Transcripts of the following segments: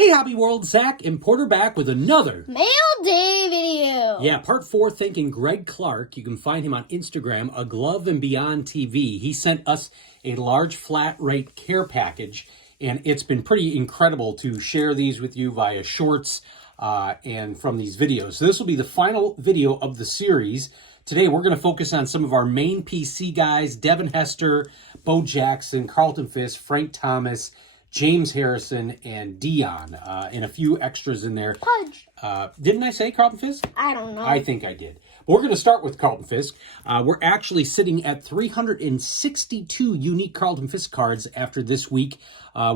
Hey Hobby World, Zach and Porter back with another Mail Day video. Yeah, part 4, thanking Greg Clark. You can find him on Instagram, A Glove and Beyond TV. He sent us a large flat rate care package, and it's been pretty incredible to share these with you via shorts and from these videos. So this will be the final video of the series. Today we're going to focus on some of our main PC guys: Devin Hester, Bo Jackson, Carlton Fisk, Frank Thomas, James Harrison, and Dion, and a few extras in there. Pudge. Didn't I say Carlton Fisk? I don't know. I think I did. But we're going to start with Carlton Fisk. We're actually sitting at 362 unique Carlton Fisk cards after this week.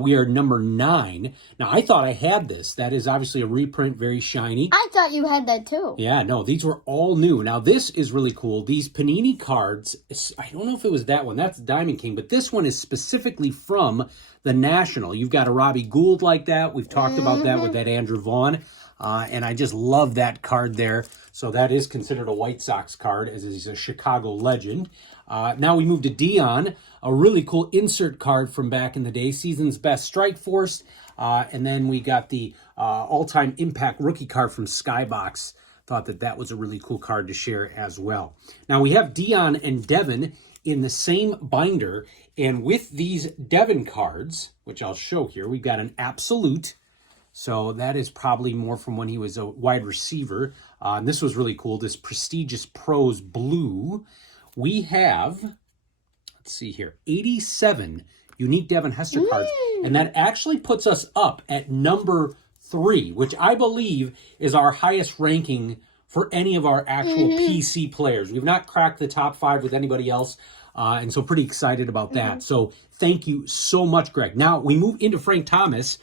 We are number 9. Now, I thought I had this. That is obviously a reprint, very shiny. I thought you had that too. Yeah, no, these were all new. Now, this is really cool. These Panini cards, I don't know if it was that one. That's Diamond King, but this one is specifically from the National. You've got a Robbie Gould like that. We've talked about that with that Andrew Vaughn. And I just love that card there. So that is considered a White Sox card, as he's a Chicago legend. Now we move to Dion, a really cool insert card from back in the day, season's best strike force. And then we got the all-time impact rookie card from Skybox. Thought that was a really cool card to share as well. Now we have Dion and Devin in the same binder. And with these Devin cards, which I'll show here, we've got an Absolute. So that is probably more from when he was a wide receiver. And this was really cool, this Prestigious Pros Blue. We have, let's see here, 87 unique Devin Hester cards. And that actually puts us up at number 3, which I believe is our highest ranking for any of our actual PC players. We've not cracked the top 5 with anybody else. And so pretty excited about that. So thank you so much, Greg. Now we move into Frank Thomas,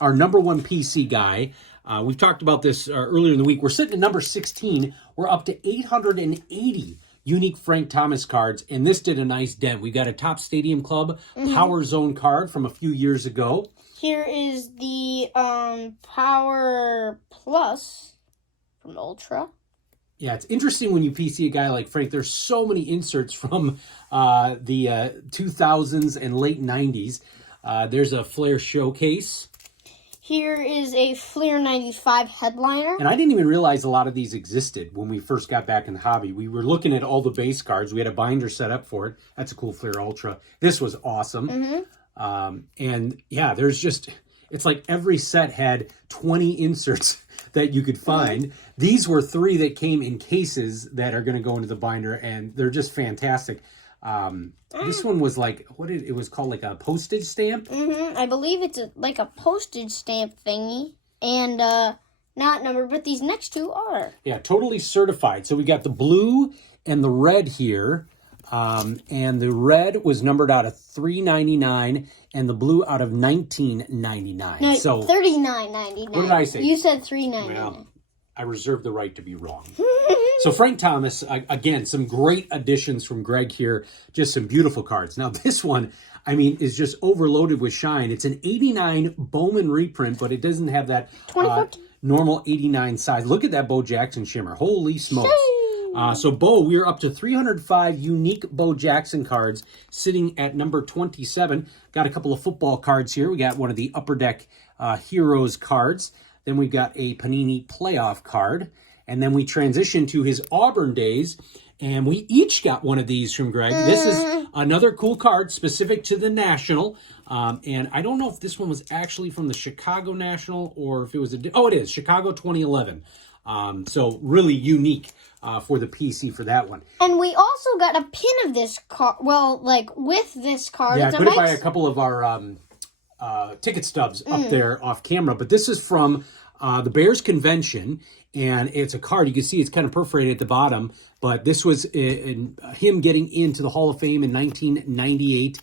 our number 1 PC guy. We've talked about this earlier in the week. We're sitting at number 16. We're up to 880 unique Frank Thomas cards, and this did a nice dent. We got a Top Stadium Club Power Zone card from a few years ago. Here is the Power Plus from Ultra. Yeah, it's interesting when you PC a guy like Frank. There's so many inserts from the 2000s and late 90s. There's a Flair Showcase. Here is a Fleer 95 headliner. And I didn't even realize a lot of these existed when we first got back in the hobby. We were looking at all the base cards. We had a binder set up for it. That's a cool Fleer Ultra. This was awesome. And yeah, there's just, it's like every set had 20 inserts that you could find. These were 3 that came in cases that are going to go into the binder, and they're just fantastic. This one was like, it was called like a postage stamp? I believe it's like a postage stamp thingy. And not numbered, but these next 2 are. Yeah, totally certified. So we got the blue and the red here. And the red was numbered out of $3.99 and the blue out of $19.99. No, so $39.99. What did I say? You said $3.99. Well, I reserve the right to be wrong. So Frank Thomas, again, some great additions from Greg here. Just some beautiful cards. Now this one, I mean, is just overloaded with shine. It's an 89 Bowman reprint, but it doesn't have that normal 89 size. Look at that Bo Jackson shimmer. Holy smokes. So Bo, we're up to 305 unique Bo Jackson cards, sitting at number 27. Got a couple of football cards here. We got one of the Upper Deck Heroes cards. Then we've got a Panini Playoff card. And then we transition to his Auburn days, and we each got one of these from Greg. This is another cool card specific to the National. And I don't know if this one was actually from the Chicago National or if it was oh, it is, Chicago 2011. So really unique for the PC for that one. And we also got a pin of this card. Well, like with this card. Yeah, I put it by a couple of our ticket stubs up there off camera. But this is from the Bears Convention, and it's a card. You can see it's kind of perforated at the bottom. But this was him getting into the Hall of Fame in 1998.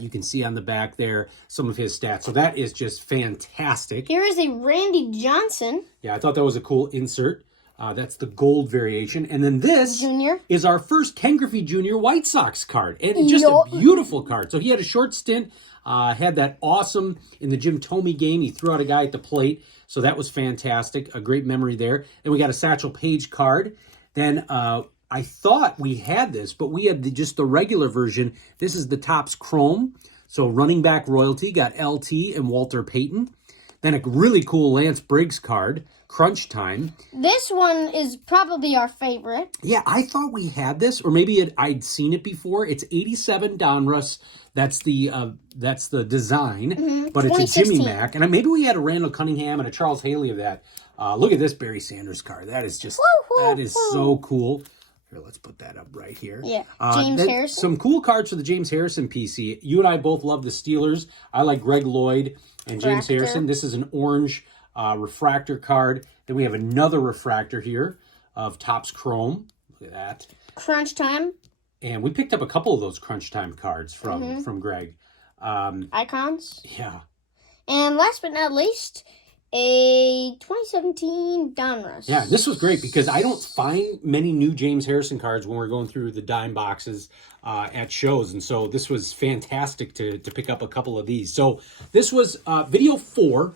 You can see on the back there some of his stats. So that is just fantastic. Here is a Randy Johnson. Yeah, I thought that was a cool insert. That's the gold variation. And then this is our first Ken Griffey Jr. White Sox card. And just a beautiful card. So he had a short stint, had that awesome in the Jim Thome game. He threw out a guy at the plate. So that was fantastic. A great memory there. Then we got a Satchel Paige card. Then I thought we had this, but we had just the regular version. This is the Topps Chrome. So running back royalty, got LT and Walter Payton. Then a really cool Lance Briggs card, Crunch Time. This one is probably our favorite. Yeah, I thought we had this, or maybe I'd seen it before. It's 87 Donruss. That's the design, but it's a Jimmy 2016. Mack. And maybe we had a Randall Cunningham and a Charles Haley of that. Look at this Barry Sanders card. That is just, that is so cool. Here, let's put that up right here. Yeah, James Harrison. Some cool cards for the James Harrison PC. You and I both love the Steelers. I like Greg Lloyd and James Harrison. This is an orange refractor card. Then we have another refractor here of Topps Chrome. Look at that. Crunch Time. And we picked up a couple of those Crunch Time cards from Greg. Icons. Yeah. And last but not least, a 2017 Donruss. Yeah, this was great because I don't find many new James Harrison cards when we're going through the dime boxes at shows. And so this was fantastic to pick up a couple of these. So this was video 4.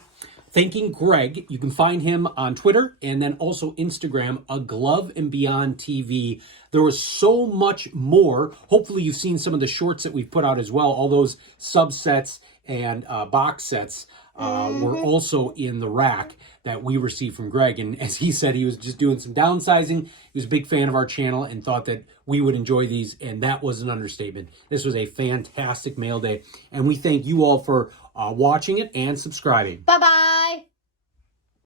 Thanking Greg. You can find him on Twitter and then also Instagram, A Glove and Beyond TV. There was so much more. Hopefully you've seen some of the shorts that we've put out as well. All those subsets and box sets were also in the rack that we received from Greg. And as he said, he was just doing some downsizing. He was a big fan of our channel and thought that we would enjoy these. And that was an understatement. This was a fantastic mail day. And we thank you all for watching it and subscribing. Bye-bye.